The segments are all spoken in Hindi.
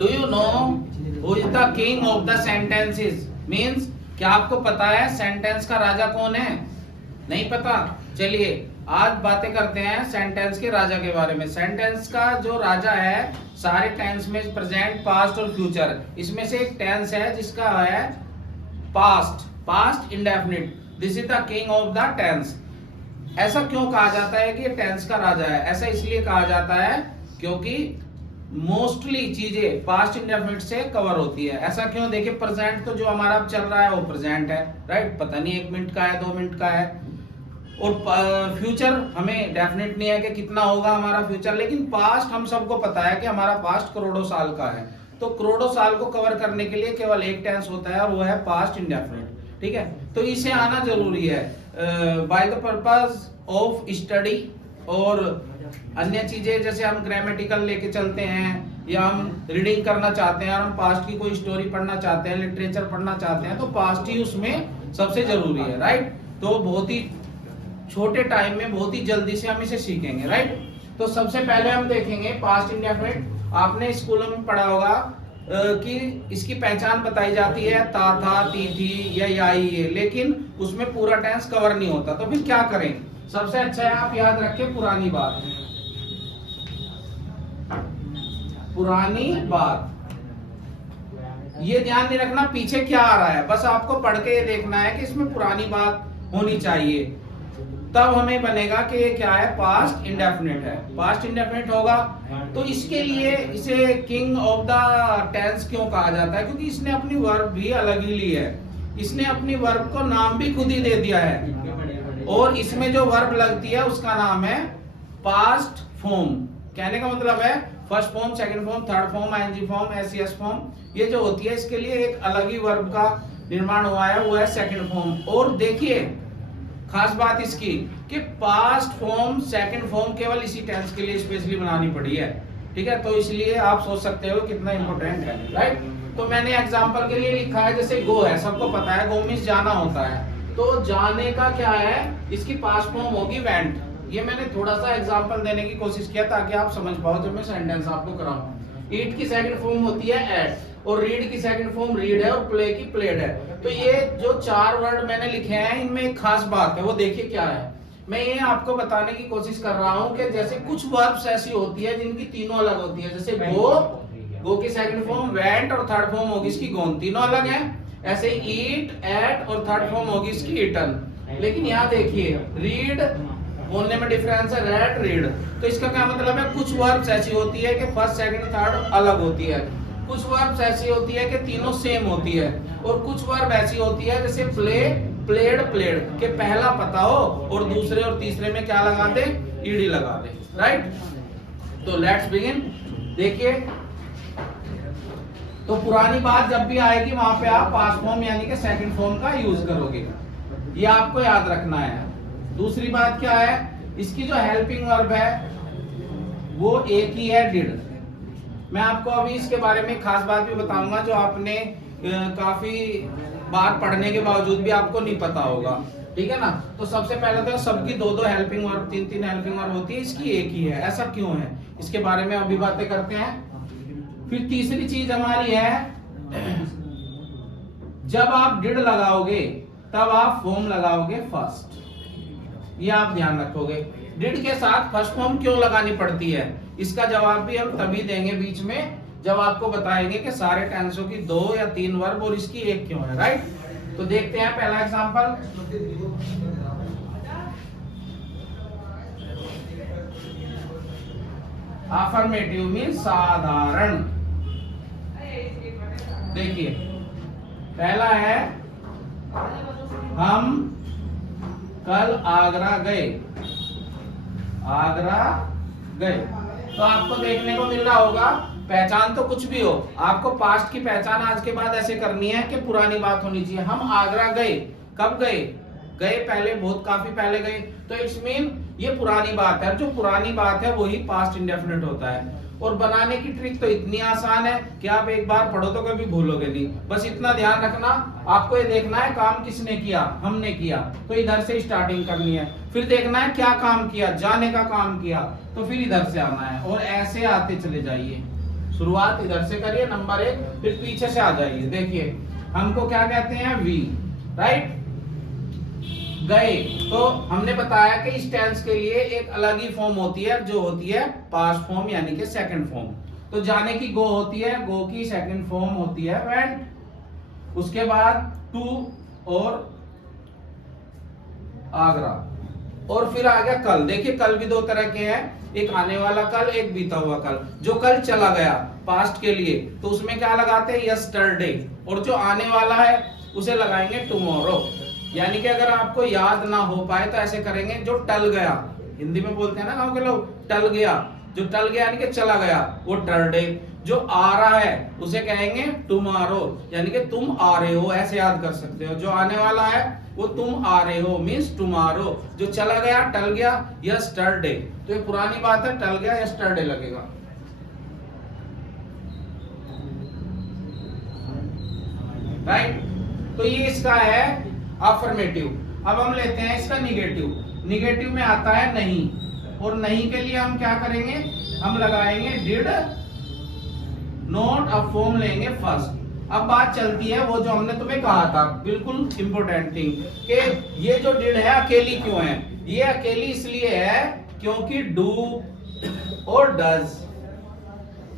Do you know who is the king of the sentences? Means क्या आपको पता है सेंटेंस का राजा कौन है? नहीं पता? चलिए आज बातें करते हैं सेंटेंस के राजा के बारे में। सेंटेंस का जो राजा है सारे टेंस में प्रेजेंट, पास्ट और फ्यूचर, इसमें से एक टेंस है जिसका है past, past indefinite. This is the king of the tense. ऐसा क्यों कहा जाता है कि ये टेंस का राजा है? ऐसा इसलिए कहा जाता है क्योंकि मोस्टली चीजें पास्ट इंडेफिनिट से कवर होती है। ऐसा क्यों? देखिए प्रेजेंट तो जो हमारा चल रहा है वो प्रेजेंट है, राइट? पता नहीं 1 मिनट का है 2 मिनट का है। और फ्यूचर हमें डेफिनेट नहीं है कि कितना होगा हमारा फ्यूचर, लेकिन पास्ट हम सबको पता है कि हमारा पास्ट करोड़ों साल का है। तो करोड़ों साल को कवर करने के लिए केवल एक टेंस होता है और वो है पास्ट इंडेफिनिट। ठीक है, तो इसे आना जरूरी है by the purpose of study. और अन्य चीजें जैसे हम ग्रामेटिकल लेके चलते हैं या हम रीडिंग करना चाहते हैं और हम पास्ट की कोई स्टोरी पढ़ना चाहते हैं, लिटरेचर पढ़ना चाहते हैं, तो पास्ट ही उसमें सबसे जरूरी है, राइट? तो बहुत ही छोटे टाइम में बहुत ही जल्दी से हम इसे सीखेंगे, राइट? तो सबसे पहले हम देखेंगे पास्ट इंडेफिनिट। आपने स्कूल में पढ़ा होगा कि इसकी पहचान बताई जाती है ता, था, ती, थी या याई ये, लेकिन उसमें पूरा टेंस कवर नहीं होता। तो फिर क्या करें? सबसे अच्छा है आप याद रखें पुरानी बात। पुरानी बात, ये ध्यान नहीं रखना पीछे क्या आ रहा है, बस आपको पढ़ के ये देखना है कि इसमें पुरानी बात होनी चाहिए, तब हमें बनेगा कि ये क्या है, पास्ट इंडेफिनिट है। पास्ट इंडेफिनिट होगा तो इसके लिए इसे किंग ऑफ द टेंस क्यों कहा जाता है? क्योंकि इसने अपनी वर्ब भी अलग ही ली है। इसने अपनी वर्ब को नाम भी खुद ही दे दिया है और इसमें जो वर्ब लगती है उसका नाम है पास्ट फॉर्म। कहने का मतलब है first form, second form, third form, ING form, SES form, ये जो होती है इसके लिए एक अलग ही वर्ब का निर्माण हुआ है, वो है सेकंड फॉर्म। और देखिए खास बात इसकी कि पास्ट फॉर्म, सेकंड फॉर्म केवल इसी टेंस के लिए स्पेशली बनानी पड़ी है। ठीक है, तो इसलिए आप सोच सकते हो कितना इंपॉर्टेंट है, राइट? तो मैंने एग्जांपल के लिए लिखा है, जैसे गो है, सबको पता है गो मींस जाना होता है। तो जाने का क्या है, इसकी पास्ट फॉर्म होगी वेंट। ये मैंने थोड़ा सा एग्जांपल देने की कोशिश किया ताकि आप समझ पाओ जब मैं सेंटेंस आपको कराऊं। ईट की सेकंड फॉर्म होती है एट, और रीड की सेकंड फॉर्म रीड है, और प्ले की प्लेड है। तो ये जो 4 वर्ड मैंने लिखे हैं इनमें एक खास बात है, वो देखिए क्या है। मैं ये आपको बताने की कोशिश कर रहा हूं कि जैसे कुछ वर्ब्स ऐसी होती है जिनकी तीनों अलग होती है, जैसे गो, गो की सेकंड फॉर्म वेंट और थर्ड फॉर्म होगी इसकी गोन, तीनों अलग है। ऐसे ईट, एट और थर्ड फॉर्म होगी इसकी ईटन। लेकिन यहाँ देखिए रीड बोलने में डिफरेंस है, रेड, रीड। तो इसका क्या मतलब है, कुछ वर्ब्स ऐसी होती है कि फर्स्ट, सेकंड, थर्ड अलग होती है। कुछ वर्ब्स ऐसी होती है कि तीनों सेम होती है, और कुछ वर्ब ऐसी होती है जैसे प्ले, प्लेड, प्लेड के पहला पता हो और दूसरे और तीसरे में क्या लगा दे, ईडी लगा दे, राइट? तो लेट्स बिगिन। देखिए तो पुरानी बात जब भी आएगी वहां पे आप पास्ट फॉर्म यानी कि सेकंड फॉर्म का यूज करोगे, ये आपको याद रखना है। दूसरी बात क्या है, इसकी जो हेल्पिंग वर्ब है वो एक ही है, डिड। मैं आपको अभी इसके बारे में खास बात भी बताऊंगा जो आपने काफी बार पढ़ने के बावजूद भी आपको नहीं पता होगा, ठीक है ना? तो सबसे पहले तो सबकी 2-2 हेल्पिंग वर्ब, 3-3 हेल्पिंग वर्ब होती है, इसकी एक ही है। ऐसा क्यों है, इसके बारे में अभी बातें करते हैं। फिर तीसरी चीज हमारी है, जब आप डिड लगाओगे तब आप फॉर्म लगाओगे फर्स्ट, ये आप ध्यान रखोगे। डिड के साथ फर्स्ट फॉर्म क्यों लगानी पड़ती है, इसका जवाब भी हम तभी देंगे बीच में जब आपको बताएंगे कि सारे टेंसों की 2 या 3 वर्ब और इसकी एक क्यों है, राइट? तो देखते हैं पहला एग्जांपल। अफर्मेटिव मीन साधारण। देखिए पहला है, हम कल आगरा गए। आगरा गए, तो आपको देखने को मिल रहा होगा, पहचान तो कुछ भी हो, आपको पास्ट की पहचान आज के बाद ऐसे करनी है कि पुरानी बात होनी चाहिए। हम आगरा गए, कब गए? गए पहले, बहुत काफी पहले गए, तो इट्स मीन ये पुरानी बात है। जो पुरानी बात है वही पास्ट इंडेफिनिट होता है। और बनाने की ट्रिक तो इतनी आसान है कि आप एक बार पढ़ो तो कभी भूलोगे नहीं। बस इतना ध्यान रखना, आपको ये देखना है काम किसने किया, हमने किया, तो इधर से स्टार्टिंग करनी है। फिर देखना है क्या काम किया, जाने का काम किया, तो फिर इधर से आना है, और ऐसे आते चले जाइए। शुरुआत इधर से करिए नंबर 1, फिर पीछे से आ जाइए। देखिए हमको क्या कहते हैं, वी, राइट। गए, तो हमने बताया कि इस टेंस के लिए एक अलग ही फॉर्म होती है जो होती है पास्ट फॉर्म यानी कि सेकंड फॉर्म। तो जाने की गो होती है, गो की सेकंड फॉर्म होती है वेंट। उसके बाद टू और आगरा, और फिर आ गया कल। देखिए कल भी दो तरह के हैं, एक आने वाला कल, एक बीता हुआ कल। जो कल चला गया पास्ट के लिए तो उसमें क्या लगाते हैं, यस्टरडे, और जो आने वाला है उसे लगाएंगे टुमारो। यानी कि अगर आपको याद ना हो पाए तो ऐसे करेंगे, जो टल गया, हिंदी में बोलते हैं ना गांव के लोग, टल गया, जो टल गया यानी कि चला गया, वो टर्डे। जो आ रहा है उसे कहेंगे टुमारो, यानी कि तुम आ रहे हो, ऐसे याद कर सकते हो। जो आने वाला है वो तुम आ रहे हो मींस टुमारो। जो चला गया, टल गया, यस्टरडे। तो ये पुरानी बात है, टल गया, यस्टरडे लगेगा। राइट, तो ये इसका है अफर्मेटिव। अब हम लेते हैं इसका निगेटिव। निगेटिव में आता है नहीं, और नहीं के लिए हम क्या करेंगे, हम लगाएंगे डिड नॉट, अब फॉर्म लेंगे फर्स्ट। अब बात चलती है वो जो हमने तुम्हें कहा था, बिल्कुल इंपॉर्टेंट थिंग, कि ये जो डिड है अकेली क्यों है। ये अकेली इसलिए है क्योंकि डू और डज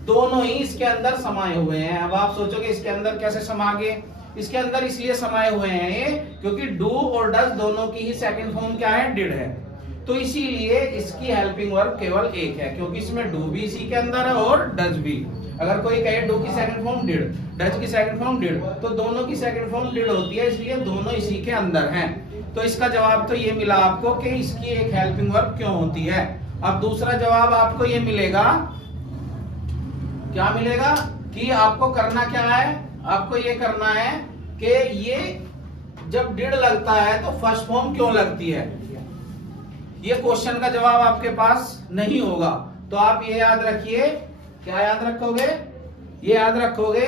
दोनों ही इसके अंदर समाये हुए हैं। अब आप सोचोगे इसके अंदर कैसे समा गए, इसके अंदर इसलिए समाये हुए हैं ये क्योंकि डू और डज दोनों की ही सेकंड फॉर्म क्या है, डिड है। तो इसीलिए इसकी हेल्पिंग वर्ब केवल एक है, क्योंकि इसमें डू भी इसी के अंदर है और डज भी। अगर कोई कहे डू की सेकंड फॉर्म डिड, डज की सेकंड फॉर्म डिड, तो दोनों की सेकंड फॉर्म डिड होती है, इसलिए दोनों इसी के अंदर हैं। तो इसका जवाब तो ये मिला आपको कि इसकी एक हेल्पिंग वर्ब क्यों होती है। अब दूसरा जवाब आपको ये मिलेगा, क्या मिलेगा, कि आपको करना क्या है, आपको ये करना है कि ये जब डिड लगता है तो फर्स्ट फॉर्म क्यों लगती है। ये क्वेश्चन का जवाब आपके पास नहीं होगा, तो आप ये याद रखिए, क्या याद रखोगे, ये याद रखोगे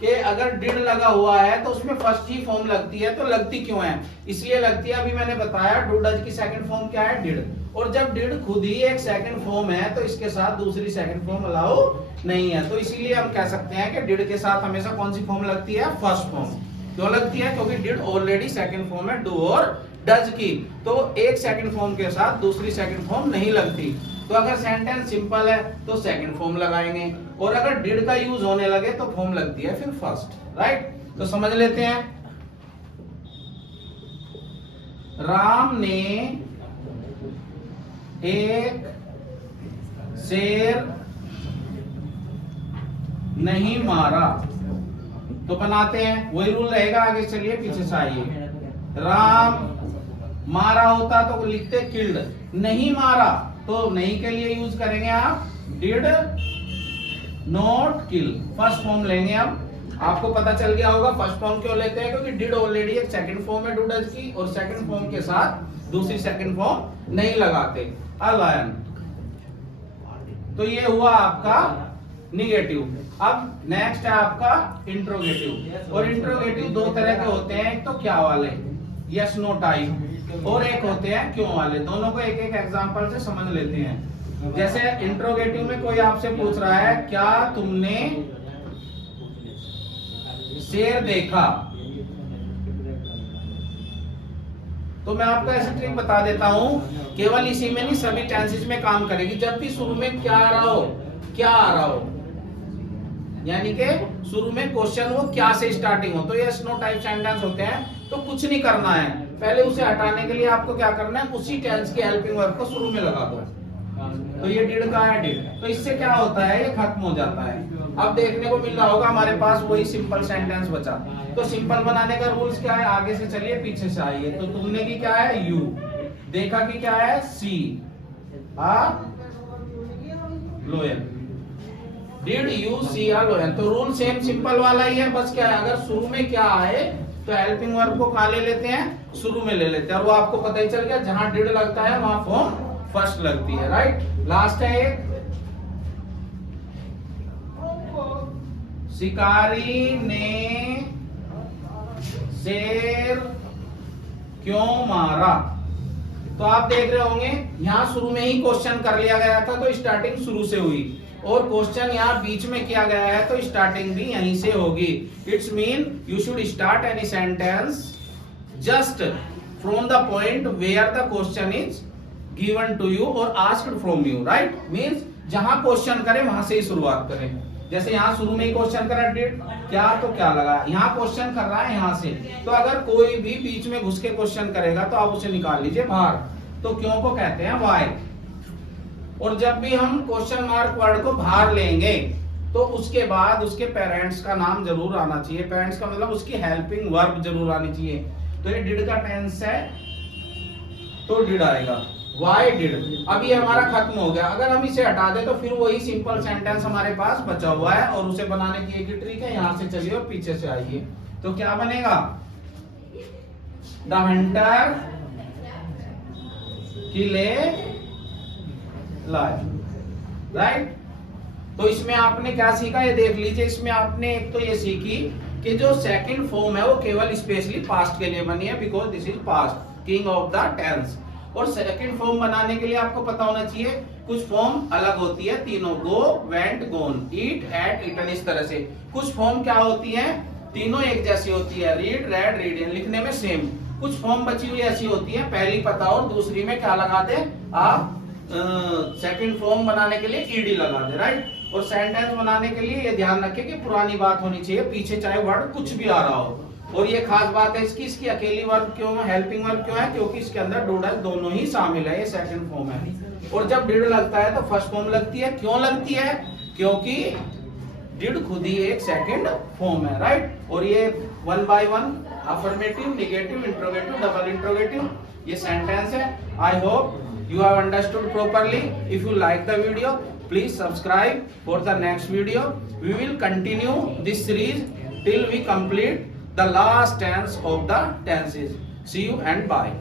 कि अगर डिड लगा हुआ है तो उसमें फर्स्ट ही फॉर्म लगती है। तो लगती क्यों है, इसलिए लगती है, अभी मैंने बताया डू डज की सेकंड फॉर्म क्या है, डिड। और जब डिड खुद ही एक सेकंड फॉर्म है तो इसके साथ दूसरी सेकंड फॉर्म अलाउ नहीं है। तो इसीलिए हम कह सकते हैं कि डिड के साथ हमेशा कौन सी फॉर्म लगती है, फर्स्ट फॉर्म। क्यों लगती है, क्योंकि डिड ऑलरेडी सेकंड फॉर्म है डू और डज की, तो एक सेकंड फॉर्म के साथ दूसरी सेकंड फॉर्म नहीं लगती। तो अगर सेंटेंस सिंपल है तो सेकंड फॉर्म लगाएंगे, और अगर डिड का यूज होने लगे तो फॉर्म लगती है फिर फर्स्ट। राइट, तो समझ लेते हैं। राम ने एक शेर नहीं मारा, तो बनाते हैं, वही रूल रहेगा। आगे चलिए, पीछे से आइए। राम मारा होता तो लिखते किल्ड, नहीं मारा तो नहीं के लिए यूज करेंगे आप did not kill, first form लेंगे। अब आपको पता चल गया होगा फर्स्ट फॉर्म क्यों लेते हैं, क्योंकि डिड ऑलरेडी एक सेकंड फॉर्म है डू डज की, और सेकंड फॉर्म के साथ दूसरी सेकंड फॉर्म नहीं लगाते। अ लायन, तो ये हुआ आपका निगेटिव। अब नेक्स्ट है आपका इंट्रोगेटिव, और इंट्रोगेटिव दो तरह के होते हैं, एक तो क्या वाले, यस नो टाइप, और एक होते हैं क्यों वाले। दोनों को एक एक एग्जांपल से समझ लेते हैं। जैसे इंट्रोगेटिव में कोई आपसे पूछ रहा है, क्या तुमने शेर देखा, तो मैं आपको ऐसे ट्रिक बता देता हूं, केवल इसी में नहीं सभी टेंसेस में काम करेगी। जब भी शुरू में क्या आ रहा हो, क्या आ रहा हो, यानी कि शुरू में क्वेश्चन वो क्या से स्टार्टिंग हो, तो ये नो टाइप सेंटेंस होते हैं। तो कुछ नहीं करना है, पहले उसे हटाने के लिए आपको क्या करना है, उसी टेंस की हेल्पिंग वर्ब को शुरू में लगा दो। तो ये डिड का है, डिड, तो इससे क्या होता है, ये खत्म हो जाता है। अब देखने को मिल रहा होगा हमारे पास वही सिंपल सेंटेंस बचा। तो सिंपल बनाने का रूल्स क्या है, आगे से चलिए पीछे से आइए। तो तुमने की क्या है, यू, देखा की क्या है, सी, लोयन, डिड यू सी आ लोयन। तो रूल सेम सिंपल वाला ही है, बस क्या है, अगर शुरू में क्या आए तो हेल्पिंग वर्ब को कहां ले लेते हैं, शुरू में ले लेते हैं। और वो आपको पता ही चल गया, जहां डिड लगता है वहां फॉर्म फर्स्ट लगती है। राइट, लास्ट है एक, शिकारी ने शेर क्यों मारा। तो आप देख रहे होंगे यहां शुरू में ही क्वेश्चन कर लिया गया था, तो स्टार्टिंग शुरू से हुई। और क्वेश्चन यहाँ बीच में किया गया है तो स्टार्टिंग भी यहीं से होगी. It's mean you should start any sentence just from the point where the question is given to you और asked from you. Right, means जहां क्वेश्चन करें वहां से ही शुरुआत करें. जैसे यहाँ शुरू में ही क्वेश्चन करा डिड क्या तो क्या लगा, यहाँ क्वेश्चन कर रहा है यहाँ से, तो अगर कोई भी बीच में घुस के क्वेश्चन करेगा तो आप उसे निकाल लीजिए बाहर. तो क्यों को कहते हैं वाई. और जब भी हम क्वेश्चन मार्क वर्ड को बाहर लेंगे तो उसके बाद उसके पेरेंट्स का नाम जरूर आना चाहिए. पेरेंट्स का मतलब उसकी हेल्पिंग वर्ब जरूर आनी चाहिए. तो ये डिड का टेंस है तो डिड आएगा. Why did. अब ये हमारा खत्म हो गया. अगर हम इसे हटा दें तो फिर वही सिंपल सेंटेंस हमारे पास बचा हुआ है और उसे बनाने की एक ही ट्रिक है. यहां से चलिए और पीछे से आइए. तो क्या बनेगा, द हंटर किले लाइफ. राइट, तो इसमें आपने क्या सीखा ये देख लीजिए. इसमें आपने एक तो ये सीखी कि जो सेकंड फॉर्म है वो केवल स्पेशली पास्ट के लिए बनी है, because this is past king of the tense. और सेकंड फॉर्म बनाने के लिए आपको पता होना चाहिए कुछ फॉर्म अलग होती है तीनों, गो, वेंट, गोन, ईट, एट, ईटन, इस तरह से. कुछ फॉर्म क्या होती है, तीनों एक जैसी होती है, रीड, रेड, रीड, लिखने में सेम. कुछ फॉर्म बची हुई ऐसी होती है पहली पता और दूसरी में क्या लगा दे आप, सेकंड फॉर्म बनाने के लिए ईडी लगा दे. राइट, और सेंटेंस बनाने के लिए ये ध्यान रखें कि पुरानी बात होनी चाहिए, पीछे चाहे वर्ड कुछ भी आ रहा हो. और ये खास बात है इसकी अकेली वर्ब क्यों है, हेल्पिंग वर्ब क्यों है, क्योंकि इसके अंदर डू डज दोनों ही शामिल है. ये सेकंड फॉर्म है. और जब डिड लगता है तो फर्स्ट फॉर्म लगती है. क्यों लगती है, क्योंकि डिड खुद ही एक सेकंड फॉर्म है. राइट, और ये one by one affirmative, negative, interrogative, double interrogative ये सेंटेंस है. I hope you have understood properly. If you like the video, please subscribe for the next video. We will continue this series till we complete the last tense of the tenses. See you and bye.